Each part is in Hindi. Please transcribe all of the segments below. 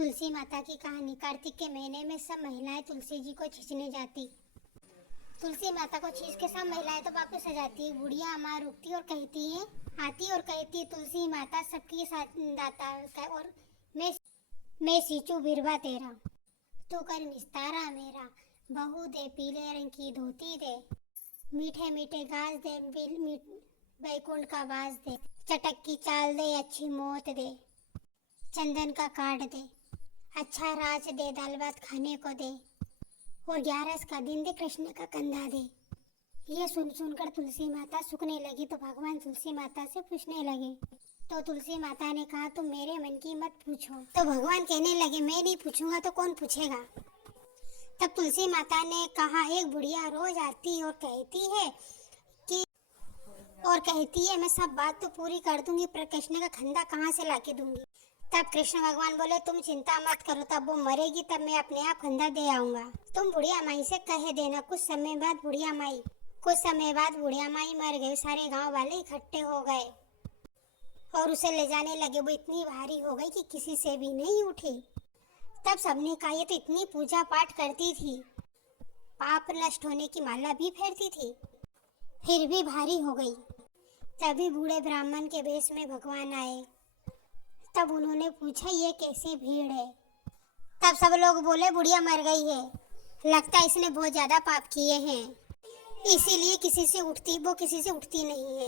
तुलसी माता की कहानी। कार्तिक के महीने में सब महिलाएं तुलसी जी को छींचने जाती। तुलसी माता को छींच के सब महिलाएं तो वापस आ जाती। बुढ़िया माँ रुकती और कहती है, आती और कहती है, तुलसी माता सबके साथ दाता और मैं सींचू बिरवा तेरा, तू कर निस्तारा मेरा। बहू दे पीले रंग की धोती दे, मीठे मीठे गाज दे, बैकुंठ का वास दे, चटक की चाल दे, अच्छी मौत दे, चंदन का काट दे, अच्छा राज दे, दाल भात खाने को दे, और 11 का दिन दे, कृष्ण का कंधा दे। ये सुनकर तुलसी माता सूखने लगी तो भगवान तुलसी माता से पूछने लगे। तो तुलसी माता ने कहा, तुम मेरे मन की मत पूछो। तो भगवान कहने लगे, मैं नहीं पूछूंगा तो कौन पूछेगा। तब तुलसी माता ने कहा, एक बुढ़िया रोज आती और कहती है मैं सब बात तो पूरी कर दूंगी, पर कृष्ण का खंधा कहाँ से लाके दूंगी। तब कृष्ण भगवान बोले, तुम चिंता मत करो, तब वो मरेगी तब मैं अपने आप खंधा दे आऊंगा। तुम बुढ़िया माई से कह देना। कुछ समय बाद बुढ़िया माई मर गई। सारे गांव वाले इकट्ठे हो गए और उसे ले जाने लगे। वो इतनी भारी हो गई कि किसी से भी नहीं उठी। तब सबने कहा, ये तो इतनी पूजा पाठ करती थी, पाप नष्ट होने की माला भी फेरती थी, फिर भी भारी हो गई। तभी बूढ़े ब्राह्मण के वेश में भगवान आए। तब उन्होंने पूछा, ये कैसी भीड़ है। तब सब लोग बोले, बुढ़िया मर गई है, लगता है इसने बहुत ज्यादा पाप किए हैं, इसीलिए किसी से उठती नहीं है।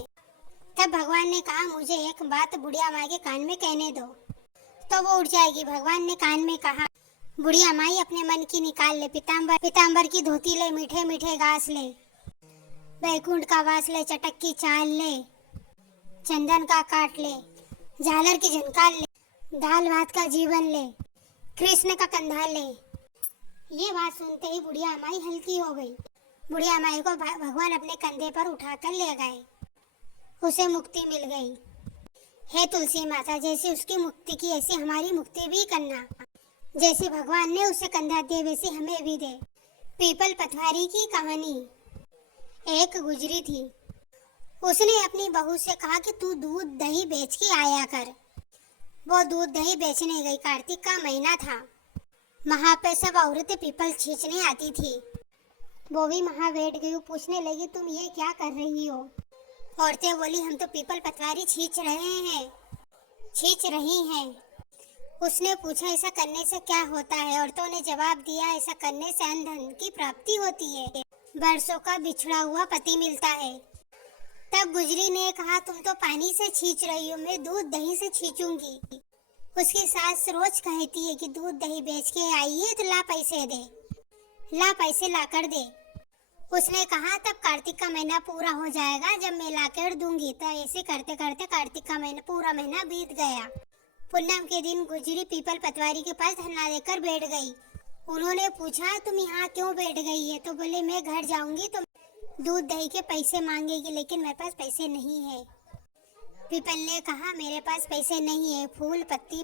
तब भगवान ने कहा, मुझे एक बात बुढ़िया माई के कान में कहने दो तो वो उठ जाएगी। भगवान ने कान में कहा, बुढ़िया माई अपने मन की निकाल ले, पीताम्बर की धोती ले, मीठे मीठे घास ले, बैकुंठ का वास ले, चटक की चाल ले, चंदन का काट ले, झालर की झनकार ले, दाल भात का जीवन ले, कृष्ण का कंधा ले। ये बात सुनते ही बुढ़िया माई हल्की हो गई। बुढ़िया माई को भगवान अपने कंधे पर उठाकर ले गए। उसे मुक्ति मिल गई। हे तुलसी माता, जैसे उसकी मुक्ति की ऐसी हमारी मुक्ति भी करना। जैसे भगवान ने उसे कंधा दिया वैसे हमें भी दे। पीपल पथवारी की कहानी। एक गुजरी थी। उसने अपनी बहू से कहा कि तू दूध दही बेच के आया कर। वो दूध दही बेचने गई। कार्तिक का महीना था। वहाँ पे सब औरतें पीपल खींचने आती थी। वो भी वहाँ बैठ गई। पूछने लगी, तुम ये क्या कर रही हो। औरतें बोली, हम तो पीपल पथवारी खींच रही हैं। उसने पूछा, ऐसा करने से क्या होता है। औरतों ने जवाब दिया, ऐसा करने से अन्न धन की प्राप्ति होती है, बरसों का बिछड़ा हुआ पति मिलता है। तब गुजरी ने कहा, तुम तो पानी से खींच रही हो, मैं दूध दही से खींचूंगी। उसकी सास रोज कहती है कि दूध दही बेच के आई है तो ला पैसे ला कर दे। उसने कहा, तब कार्तिक का महीना पूरा हो जाएगा जब मैं ला कर दूंगी। तो ऐसे करते करते कार्तिक का पूरा महीना बीत गया। पूनम के दिन गुजरी पीपल पतवारी के पास धरना देकर बैठ गई। उन्होंने पूछा, तुम यहाँ क्यों बैठ गई है। तो बोले, मैं घर जाऊंगी तो दूध दही के पैसे मांगेगी, लेकिन मेरे पास पैसे नहीं है। पीपल ने कहा, मेरे पास पैसे नहीं है, फूल पत्ते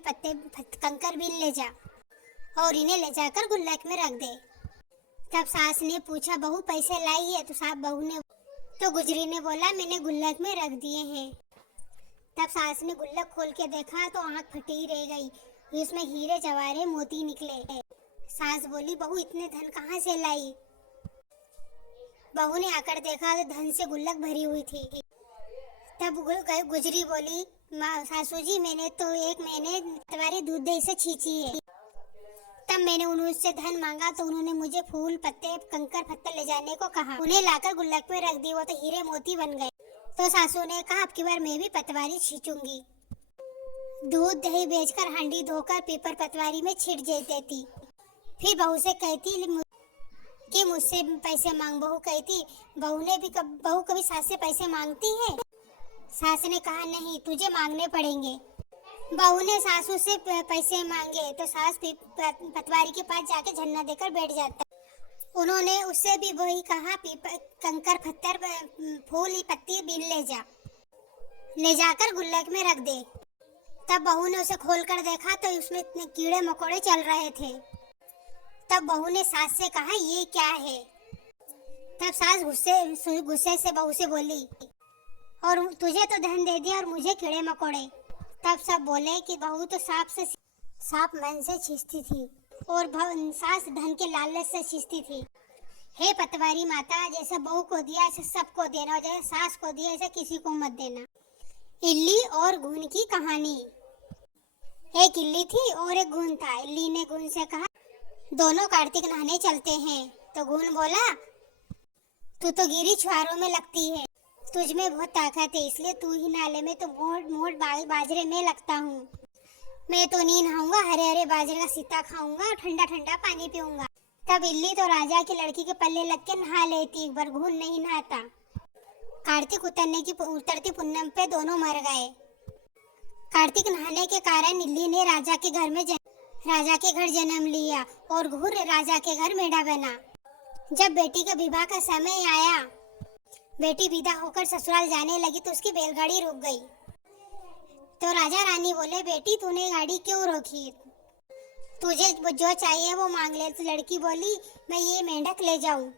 कंकर भी ले जा और इन्हें ले जाकर गुल्लक में रख दे। तब सास ने पूछा, बहू पैसे लाई है। तो गुजरी ने बोला, मैंने गुल्लक में रख दिए हैं। तब सास ने गुल्लक खोल के देखा तो आंख फटी रह गई। उसमें हीरे जवाहरे मोती निकले। सास बोली, बहू इतने धन कहाँ से लाई। बहू ने आकर देखा तो धन से गुल्लक भरी हुई थी। तब गुजरी बोली, सासू जी, मैंने तो एक महीने तुम्हारे दूध दही से खींची है। तब मैंने उनसे धन मांगा तो उन्होंने मुझे फूल पत्ते कंकर पत्थर ले जाने को कहा। उन्हें लाकर गुल्लक में रख दी। वो तो हीरे मोती बन गए। तो सासू ने कहा, अब की बार मैं भी पतवारी खींचूंगी। दूध दही बेचकर हांडी धोकर पीपर पतवारी में छिड़ देती। फिर बहू से कहती कि मुझसे पैसे मांग। बहू कहती, बहू कभी सास से पैसे मांगती है। सास ने कहा, नहीं, तुझे मांगने पड़ेंगे। बहू ने सासू से पैसे मांगे तो सास पतवारी के पास जाके झन्ना देकर बैठ जाता। उन्होंने उससे भी वही कहा, कंकर पत्थर फूल पत्ती बीन ले जाकर गुल्लक में रख दे। तब बहू ने उसे खोलकर देखा तो उसमें इतने कीड़े मकोड़े चल रहे थे। तब बहू ने सास से कहा, ये क्या है। तब सास गुस्से से बहू से बोली, और तुझे तो धन दे दिया और मुझे कीड़े मकोड़े। तब सब बोले कि बहू तो सांप से सांप मन से खींचती थी और सास धन के लालच से खींचती थी। हे पतवारी माता, जैसे बहू को दिया ऐसे सबको देना, और जैसे सास को दिया ऐसे किसी को मत देना। इल्ली और घुन की कहानी। एक इल्ली थी और एक घुन था। इल्ली ने घुन से कहा, दोनों कार्तिक नहाने चलते हैं। तो घुन बोला, तू तो गिरी छुआरों में लगती है, तुझ में बहुत ताकत है, इसलिए तू ही नाले में तो मोट मोट बाजरे में लगता हूँ। मैं तो नहीं नहाऊंगा, हरे हरे बाजरे का सीता खाऊंगा और ठंडा ठंडा पानी पीऊंगा। तब इल्ली तो राजा की लड़की के पल्ले लग के नहा लेती, एक बार घुन नहीं नहाता। कार्तिक उतरती पूनम पे दोनों मर गए। कार्तिक नहाने के कारण इल्ली ने राजा के घर जन्म लिया और घुर राजा के घर मेढ़ा बना। जब बेटी के विवाह का समय आया, बेटी विदा होकर ससुराल जाने लगी तो उसकी बैलगाड़ी रुक गई। तो राजा रानी बोले, बेटी तूने गाड़ी क्यों रोकी, तुझे जो चाहिए वो मांग ले। तो लड़की बोली, मैं ये मेंढक ले जाऊं।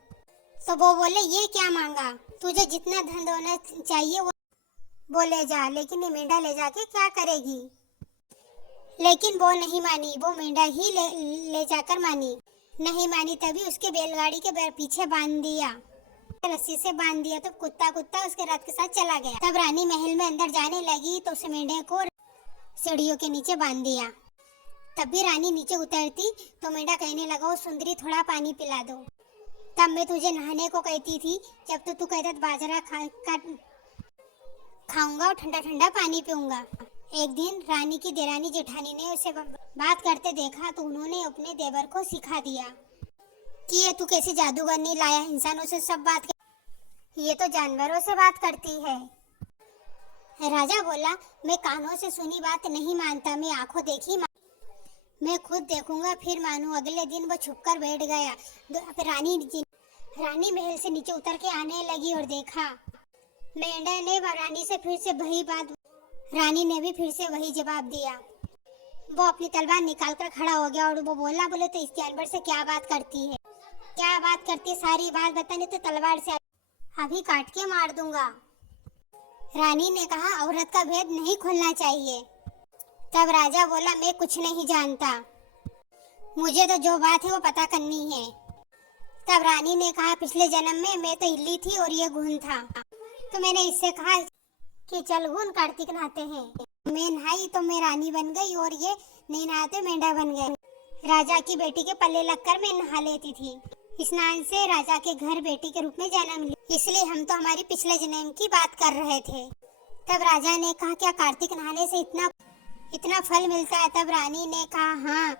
तो वो बोले, ये क्या मांगा, तुझे जितना धन होना चाहिए वो ले जा, लेकिन ये मेंढा ले जाके क्या करेगी। लेकिन वो नहीं मानी, वो मेंढा ही ले जाकर मानी। नहीं मानी, तभी उसके बैलगाड़ी के पीछे बांध दिया, रस्सी से बांध दिया। तो कुत्ता उसके रथ के साथ चला गया। तब रानी महल में अंदर जाने लगी तो उस मेंढे को सीढ़ियों के नीचे बांध दिया। तब भी रानी नीचे उतरती तो मेंढा कहने लगा, ओ सुंदरी थोड़ा पानी पिला दो। तब मैं तुझे नहाने को कहती थी, जब तो तू कहता बाजरा खाऊंगा और ठंडा ठंडा पानी पीऊंगा। एक दिन रानी की देरानी जेठानी ने उसे बात करते देखा तो उन्होंने अपने देवर को सिखा दिया कि ये तू कैसे जादूगर नहीं लाया, इंसानों से सब बात ये तो जानवरों से बात करती है। राजा बोला, मैं कानों से सुनी बात नहीं मानता, मैं आंखों देखी मैं खुद देखूंगा फिर मानू। अगले दिन वो छुपकर बैठ गया। रानी महल से नीचे उतर के आने लगी और देखा मेंढे ने रानी से फिर से वही बात। रानी ने भी फिर से वही जवाब दिया। वो अपनी तलवार निकाल कर खड़ा हो गया और वो बोले तो इस जानवर से क्या बात करती है, सारी बात बताने तो तलवार से अभी काट के मार दूंगा। रानी ने कहा, औरत का भेद नहीं खोलना चाहिए। तब राजा बोला, मैं कुछ नहीं जानता, मुझे तो जो बात है वो पता करनी है। तब रानी ने कहा, पिछले जन्म में मैं तो इल्ली थी और ये घुन था, तो मैंने इससे कहा कि चल घुन कार्तिक नहाते हैं। मैं नहाई तो मैं रानी बन गई और ये नहीं नहाते मेंढा बन गए। राजा की बेटी के पल्ले लगकर मैं नहा लेती थी। स्नान से राजा के घर बेटी के रूप में जन्म लिया, इसलिए हम तो हमारी पिछले जन्म की बात कर रहे थे। तब राजा ने कहा, क्या कार्तिक नहाने से इतना फल मिलता है। तब रानी ने कहा, हाँ,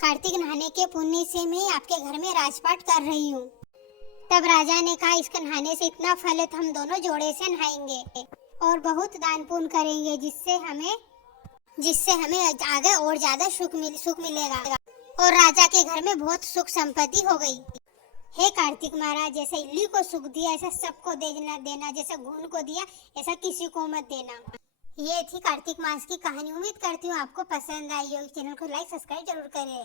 कार्तिक नहाने के पुण्य से मैं आपके घर में राजपाट कर रही हूँ। तब राजा ने कहा, इसका नहाने से इतना फल है तो हम दोनों जोड़े से नहाएंगे और बहुत दान पुण्य करेंगे, जिससे हमें आगे और ज्यादा सुख मिलेगा और राजा के घर में बहुत सुख संपत्ति हो गई। हे कार्तिक महाराज, जैसे इल्ली को सुख दिया ऐसा सबको देना, जैसे घुन को दिया ऐसा किसी को मत देना। ये थी कार्तिक मास की कहानी। उम्मीद करती हूँ आपको पसंद आई होगी। चैनल को लाइक सब्सक्राइब जरूर करें।